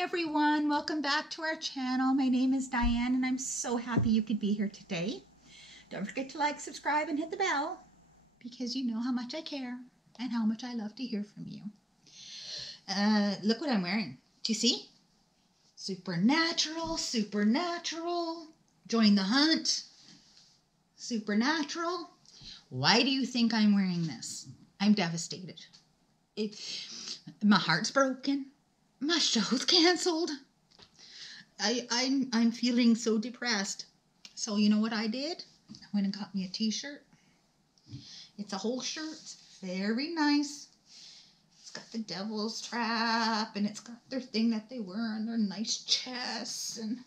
everyone, welcome back to our channel. My name is Diane and I'm so happy you could be here today. Don't forget to like, subscribe, and hit the bell because you know how much I care and how much I love to hear from you. Look what I'm wearing. Do you see? Supernatural, supernatural. Join the hunt. Supernatural. Why do you think I'm wearing this? I'm devastated. My heart's broken. My show's canceled. I'm feeling so depressed. So you know what I did? I went and got me a t-shirt. It's a whole shirt. It's very nice. It's got the devil's trap and it's got their thing that they wear on their nice chests. And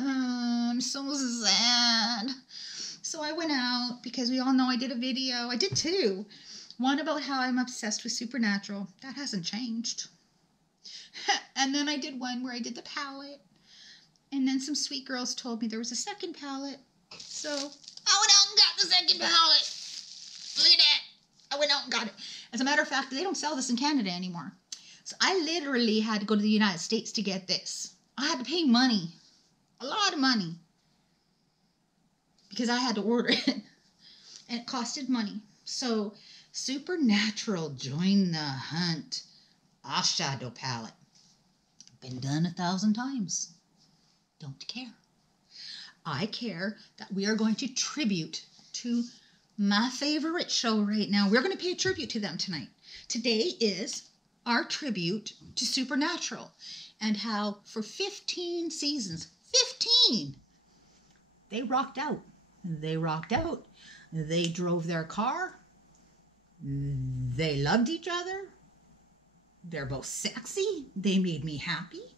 I'm so sad. So I went out because we all know I did a video. I did two. One about how I'm obsessed with Supernatural. That hasn't changed. And then I did one where I did the palette. And then some sweet girls told me there was a second palette. So I went out and got the second palette. Look at that. I went out and got it. As a matter of fact, they don't sell this in Canada anymore. So I literally had to go to the United States to get this. I had to pay money. A lot of money. Because I had to order it. And it costed money. So Supernatural, join the hunt. Eyeshadow palette. Been done 1,000 times. Don't care. I care that we are going to tribute to my favorite show right now. We're going to pay a tribute to them tonight. Today is our tribute to Supernatural and how for 15 seasons, 15, they rocked out. They rocked out. They drove their car. They loved each other. They're both sexy. They made me happy.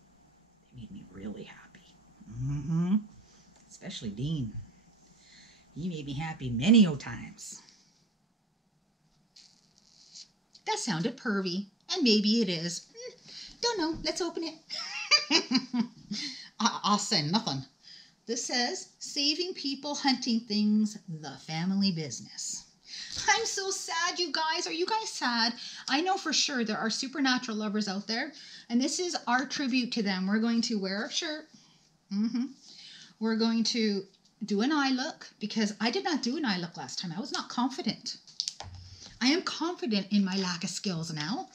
They made me really happy. Especially Dean. He made me happy many times. That sounded pervy. And maybe it is. Don't know. Let's open it. I'll say nothing. This says, saving people, hunting things, the family business. I'm so sad, you guys. Are you guys sad? I know for sure there are Supernatural lovers out there, and this is our tribute to them. We're going to wear a shirt. We're going to do an eye look, because I did not do an eye look last time. I was not confident. I am confident in my lack of skills now.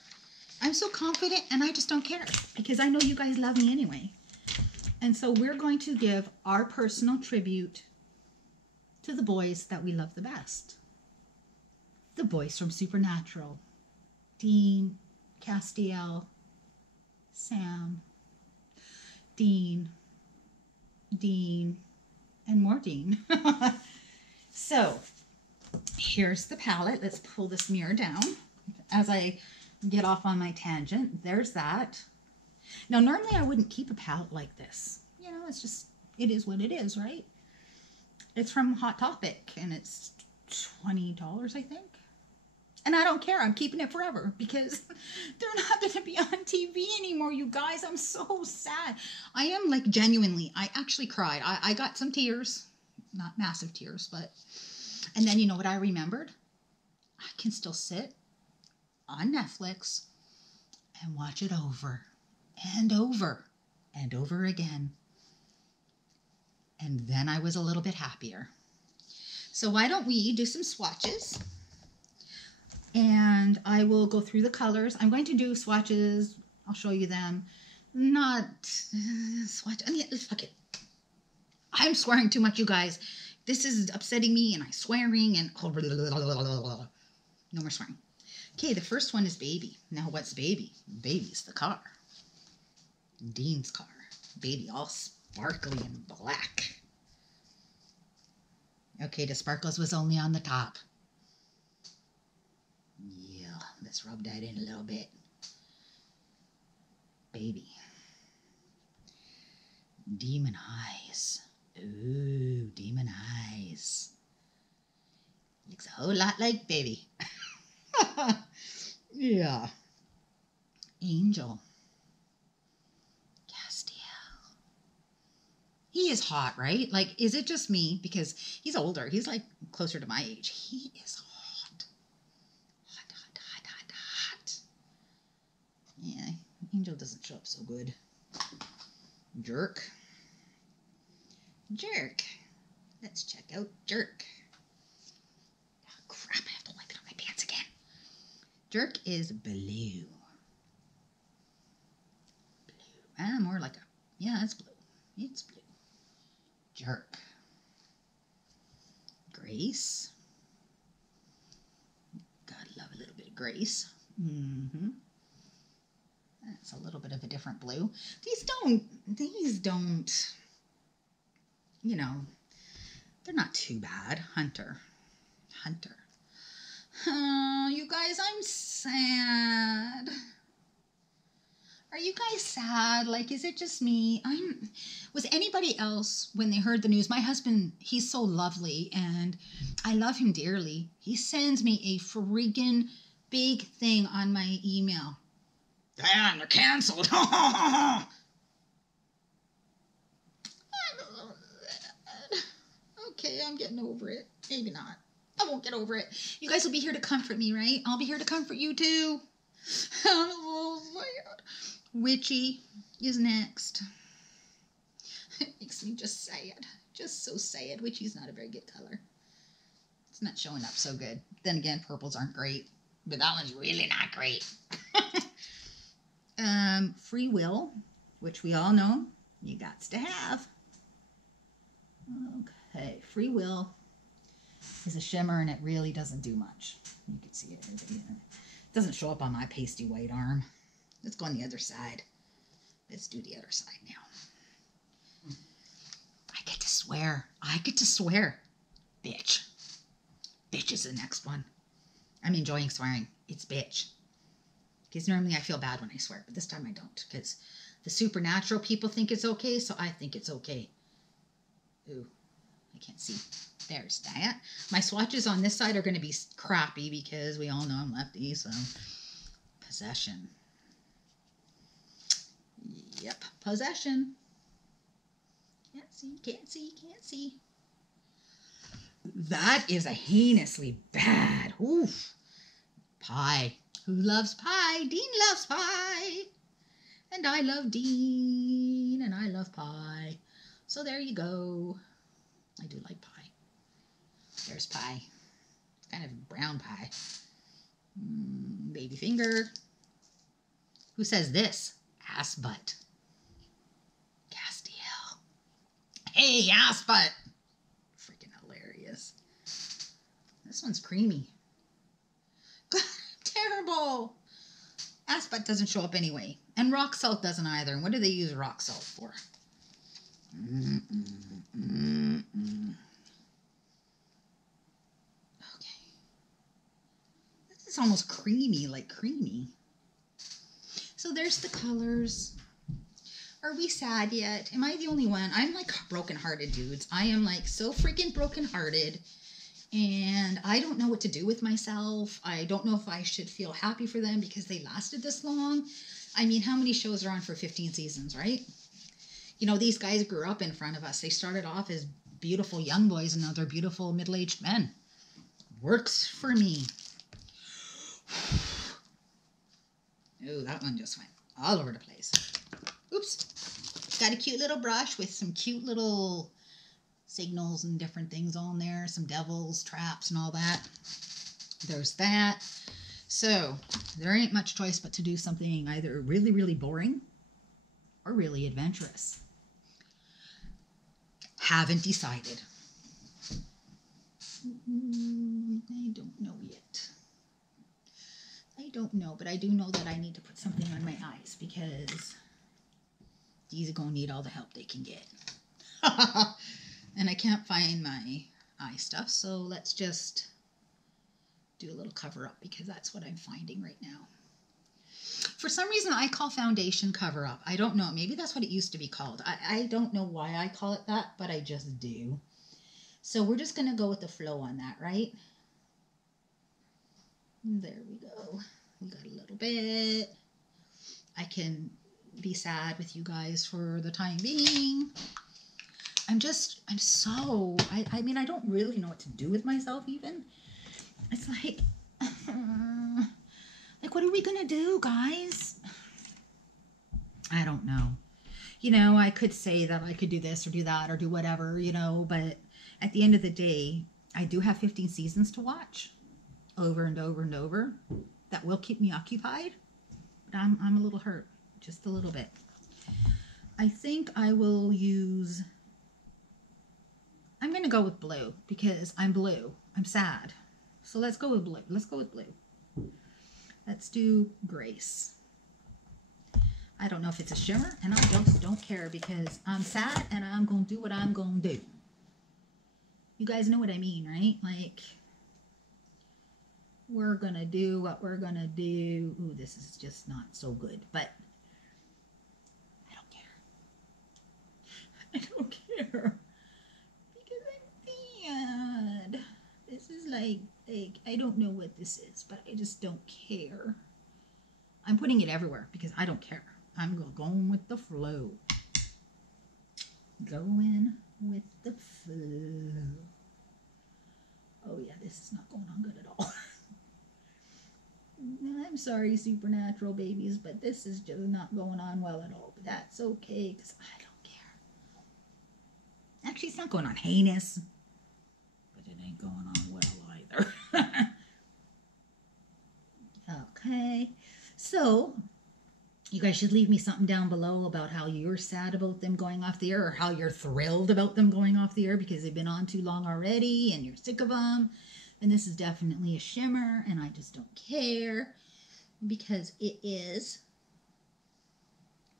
I'm so confident, and I just don't care, because I know you guys love me anyway. And so we're going to give our personal tribute to the boys that we love the best. The boys from Supernatural. Dean, Castiel, Sam, Dean, and more Dean. So, here's the palette. Let's pull this mirror down as I get off on my tangent. There's that. Now, normally I wouldn't keep a palette like this. You know, it's just, it is what it is, right? It's from Hot Topic, and it's $20, I think. And I don't care. I'm keeping it forever because they're not going to be on TV anymore, you guys. I'm so sad. I am, like, genuinely, I actually cried. I got some tears. Not massive tears, but... And then you know what I remembered? I can still sit on Netflix and watch it over and over and over again. And then I was a little bit happier. So why don't we do some swatches? And I will go through the colors. I'm going to do swatches. I'll show you them. Not swatch. I mean, fuck it. I'm swearing too much, you guys. This is upsetting me, and I'm swearing, and no more swearing. Okay, the first one is Baby. Now, what's Baby? Baby's the car. Dean's car. Baby, all sparkly and black. Okay, the sparkles was only on the top. Yeah, let's rub that in a little bit. Baby. Demon Eyes. Ooh, Demon Eyes. Looks a whole lot like Baby. Yeah. Angel. Castiel. He is hot, right? Like, is it just me? Because he's older. He's like closer to my age. He is hot. Hot, hot, hot, hot, hot. Yeah, Angel doesn't show up so good. Jerk. Jerk. Let's check out Jerk. Oh, crap, I have to wipe it on my pants again. Jerk is blue. Blue. More like a, yeah, it's blue. It's blue. Jerk. Grace. Gotta love a little bit of Grace. Mm-hmm. That's a little bit of a different blue. These don't, you know, they're not too bad. Hunter. Oh, you guys, I'm sad. Are you guys sad? Like, is it just me? Was anybody else, when they heard the news, my husband, he's so lovely and I love him dearly. He sends me a friggin' big thing on my email. Damn, they're canceled. Okay, I'm getting over it. Maybe not. I won't get over it. You guys will be here to comfort me, right? I'll be here to comfort you too. I'm so sad. Witchy is next. It makes me just sad. Just so sad. Witchy's not a very good color. It's not showing up so good. Then again, purples aren't great. But that one's really not great. Free Will, which we all know you got to have. Okay, Free Will is a shimmer and it really doesn't do much. You can see it. It doesn't show up on my pasty white arm. Let's go on the other side. Let's do the other side now. I get to swear. Bitch. Bitch is the next one. I'm enjoying swearing. It's bitch. Because normally I feel bad when I swear, but this time I don't. Because the supernatural people think it's okay, so I think it's okay. Ooh, I can't see. There's that. My swatches on this side are going to be crappy because we all know I'm lefty, so. Possession. Yep, Possession. Can't see. That is a heinously bad. Oof. Pie. Who loves pie? Dean loves pie. And I love Dean. And I love pie. So there you go. I do like pie. There's pie. It's kind of brown pie. Baby finger. Who says this? Ass butt. Castiel. Hey, ass butt. Freaking hilarious. This one's creamy. God, terrible. Ass butt doesn't show up anyway. And rock salt doesn't either. And what do they use rock salt for? Okay. This is almost creamy, like creamy. So there's the colors. Are we sad yet? Am I the only one? I'm like broken-hearted, dudes. I am like so freaking broken-hearted. And I don't know what to do with myself. I don't know if I should feel happy for them because they lasted this long. I mean, how many shows are on for 15 seasons, right? You know, these guys grew up in front of us. They started off as beautiful young boys and now they're beautiful middle-aged men. Works for me. Oh, that one just went all over the place. Oops. Got a cute little brush with some cute little signals and different things on there. Some devils, traps, and all that. There's that. So, there ain't much choice but to do something either really, really boring or really adventurous. Haven't decided. I don't know yet. I don't know, but I do know that I need to put something on my eyes because these are going to need all the help they can get. And I can't find my eye stuff, so let's just do a little cover up because that's what I'm finding right now. For some reason, I call foundation cover up. I don't know. Maybe that's what it used to be called. I don't know why I call it that, but I just do. So we're just going to go with the flow on that, right? There we go. We got a little bit. I can be sad with you guys for the time being. I mean, I don't really know what to do with myself even. It's like, what are we going to do, guys? I don't know. You know, I could say that I could do this or do that or do whatever, you know, but at the end of the day, I do have 15 seasons to watch over and over and over. That will keep me occupied. But I'm a little hurt, just a little bit. I think I will use, I'm going to go with blue because I'm blue. I'm sad. So let's go with blue. Let's go with blue. Let's do Grace. I don't know if it's a shimmer, and I just don't care because I'm sad and I'm going to do what I'm going to do. You guys know what I mean, right? Like, we're going to do what we're going to do. Ooh, this is just not so good, but I don't care. I don't care because I'm sad. This is like, I don't know what this is, but I just don't care. I'm putting it everywhere because I don't care. I'm going with the flow. Going with the flow. Oh yeah, this is not going on good at all. I'm sorry, Supernatural babies, but this is just not going on well at all. But that's okay, because I don't care. Actually, it's not going on heinous, but it ain't going on well either. Okay, so you guys should leave me something down below about how you're sad about them going off the air or how you're thrilled about them going off the air because they've been on too long already and you're sick of them. And this is definitely a shimmer, and I just don't care because it is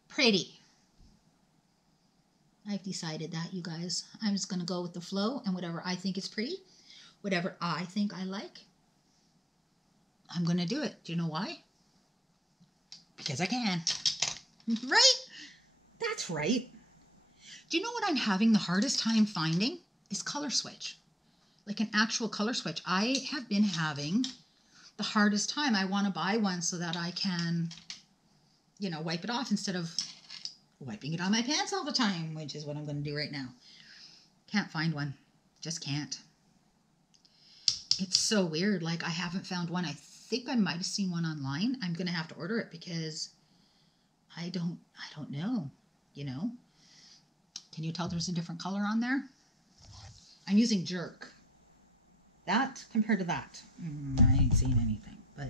pretty. I've decided that, you guys. I'm just going to go with the flow, and whatever I think is pretty, whatever I think I like, I'm going to do it. Do you know why? Because I can. Right? That's right. Do you know what I'm having the hardest time finding? Is color switch. Like an actual color switch. I have been having the hardest time. I want to buy one so that I can, you know, wipe it off instead of wiping it on my pants all the time, which is what I'm going to do right now. Can't find one. Just can't. It's so weird. Like, I haven't found one. I think I might have seen one online. I'm going to have to order it because I don't know, you know. Can you tell there's a different color on there? I'm using Jerk. That compared to that, I ain't seen anything, but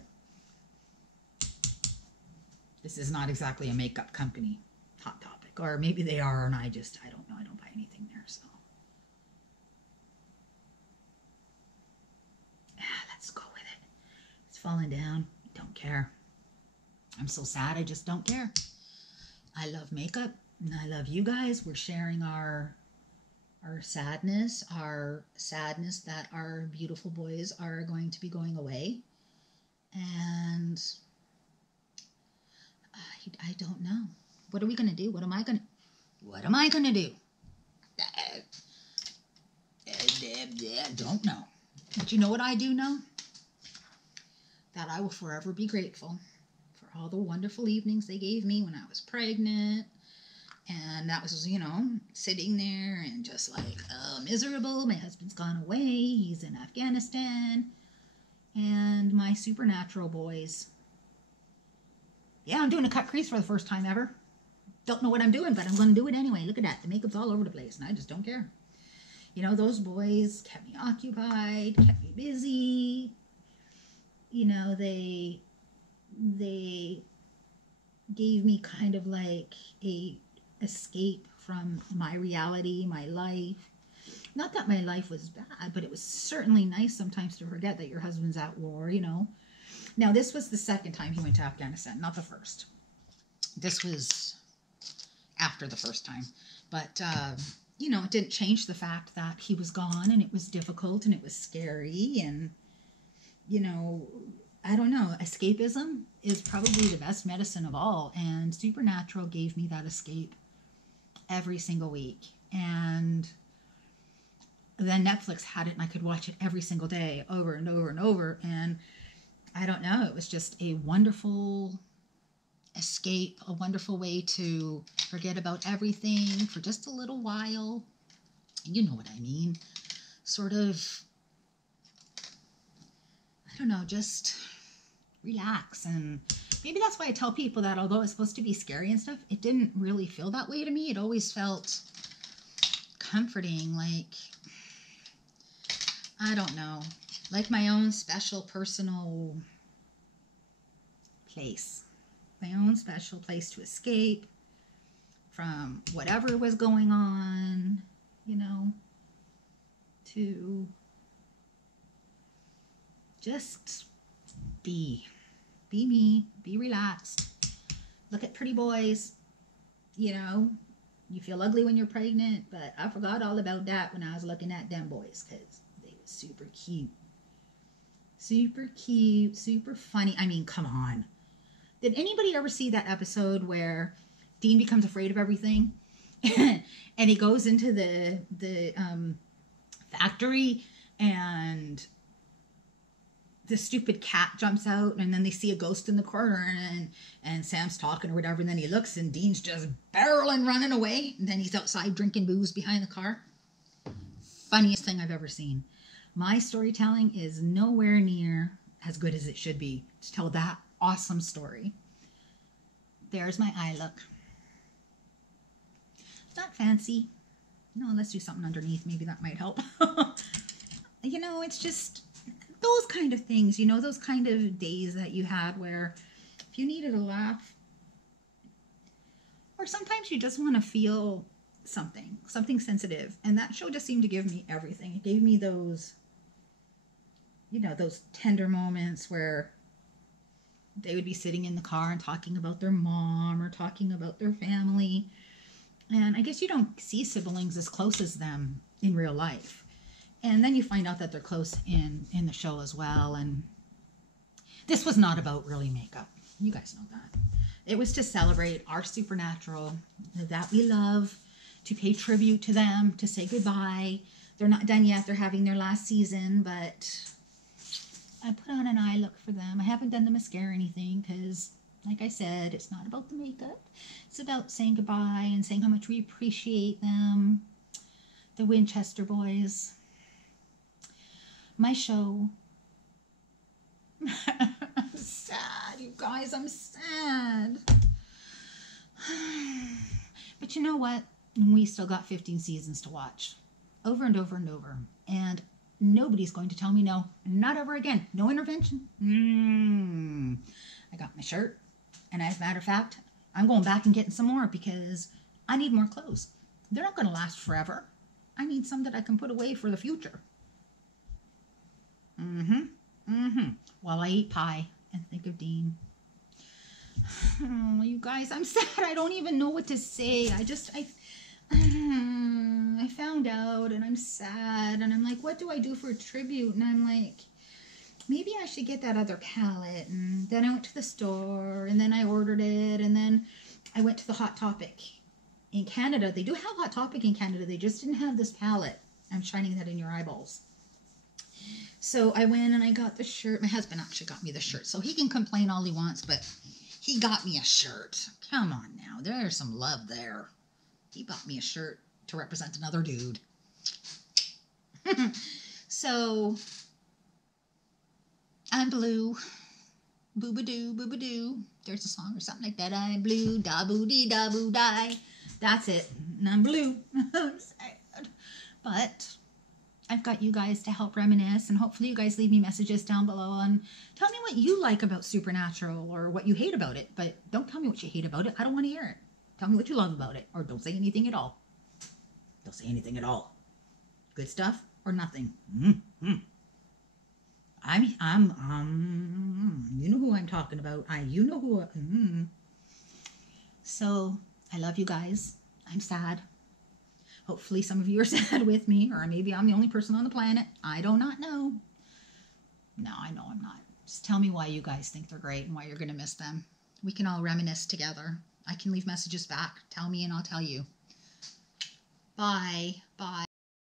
this is not exactly a makeup company, Hot Topic, or maybe they are, and I don't know, I don't buy anything there, so. Let's go with it. It's falling down, don't care. I'm so sad, I just don't care. I love makeup, and I love you guys. We're sharing our sadness that our beautiful boys are going to be going away. And I don't know. What are we going to do? What am I going to do? Don't know. But you know what I do know? That I will forever be grateful for all the wonderful evenings they gave me when I was pregnant. And that was, you know, sitting there and just like, miserable. My husband's gone away. He's in Afghanistan. And my Supernatural boys. Yeah, I'm doing a cut crease for the first time ever. Don't know what I'm doing, but I'm going to do it anyway. Look at that. The makeup's all over the place, and I just don't care. You know, those boys kept me occupied, kept me busy. You know, they gave me kind of like a escape from my reality, my life. Not that my life was bad, but it was certainly nice sometimes to forget that your husband's at war, you know. Now, this was the second time he went to Afghanistan, not the first. This was after the first time. But, you know, it didn't change the fact that he was gone, and it was difficult, and it was scary, and, you know, I don't know. Escapism is probably the best medicine of all, and Supernatural gave me that escape every single week. And then Netflix had it, and I could watch it every single day over and over and over. And I don't know, it was just a wonderful escape, a wonderful way to forget about everything for just a little while. You know what I mean. Sort of, I don't know, just relax. And maybe that's why I tell people that although it's supposed to be scary and stuff, it didn't really feel that way to me. It always felt comforting, like, I don't know, like my own special personal place. My own special place to escape from whatever was going on, you know, to just be me, be relaxed, look at pretty boys, you know. You feel ugly when you're pregnant, but I forgot all about that when I was looking at them boys, because they were super cute. Super cute, super funny. I mean, come on. Did anybody ever see that episode where Dean becomes afraid of everything? And he goes into the factory and the stupid cat jumps out, and then they see a ghost in the corner, and Sam's talking or whatever, and then he looks and Dean's just barreling running away, and then he's outside drinking booze behind the car. Funniest thing I've ever seen. My storytelling is nowhere near as good as it should be to tell that awesome story. There's my eye look. Not fancy. No, let's do something underneath. Maybe that might help. You know, it's just those kind of things, you know, those kind of days that you had where if you needed a laugh, or sometimes you just want to feel something sensitive. And that show just seemed to give me everything. It gave me those, you know, those tender moments where they would be sitting in the car and talking about their mom or talking about their family. And I guess you don't see siblings as close as them in real life. And then you find out that they're close in the show as well. And this was not about really makeup. You guys know that. It was to celebrate our supernatural that we love, to pay tribute to them, to say goodbye. They're not done yet. They're having their last season, but I put on an eye look for them. I haven't done the mascara or anything because, like I said, it's not about the makeup. It's about saying goodbye and saying how much we appreciate them. The Winchester boys. My show. I'm sad, you guys. I'm sad. But you know what? We still got 15 seasons to watch. Over and over and over. And nobody's going to tell me no. Not ever again. No intervention. I got my shirt. And as a matter of fact, I'm going back and getting some more because I need more clothes. They're not going to last forever. I need some that I can put away for the future. While I eat pie and think of Dean. Oh, you guys, I'm sad. I don't even know what to say. I found out and I'm sad. And I'm like, what do I do for a tribute? And I'm like, maybe I should get that other palette. And then I went to the store and then I ordered it. And then I went to the Hot Topic in Canada. They do have Hot Topic in Canada. They just didn't have this palette. I'm shining that in your eyeballs. So I went and I got the shirt. My husband actually got me the shirt. So he can complain all he wants, but he got me a shirt. Come on now. There's some love there. He bought me a shirt to represent another dude. So I'm blue. Boo-ba-doo, boo-ba-doo. There's a song or something like that. I'm blue, da-boo-dee-da-boo-die. That's it. And I'm blue. I'm sad. But I've got you guys to help reminisce, and hopefully you guys leave me messages down below and tell me what you like about Supernatural or what you hate about it. But don't tell me what you hate about it. I don't want to hear it. Tell me what you love about it, or don't say anything at all. Don't say anything at all. Good stuff or nothing. You know who I'm talking about. You know who. So I love you guys. I'm sad. Hopefully some of you are sad with me, or maybe I'm the only person on the planet. I do not know. No, I know I'm not. Just tell me why you guys think they're great and why you're going to miss them. We can all reminisce together. I can leave messages back. Tell me and I'll tell you. Bye. Bye.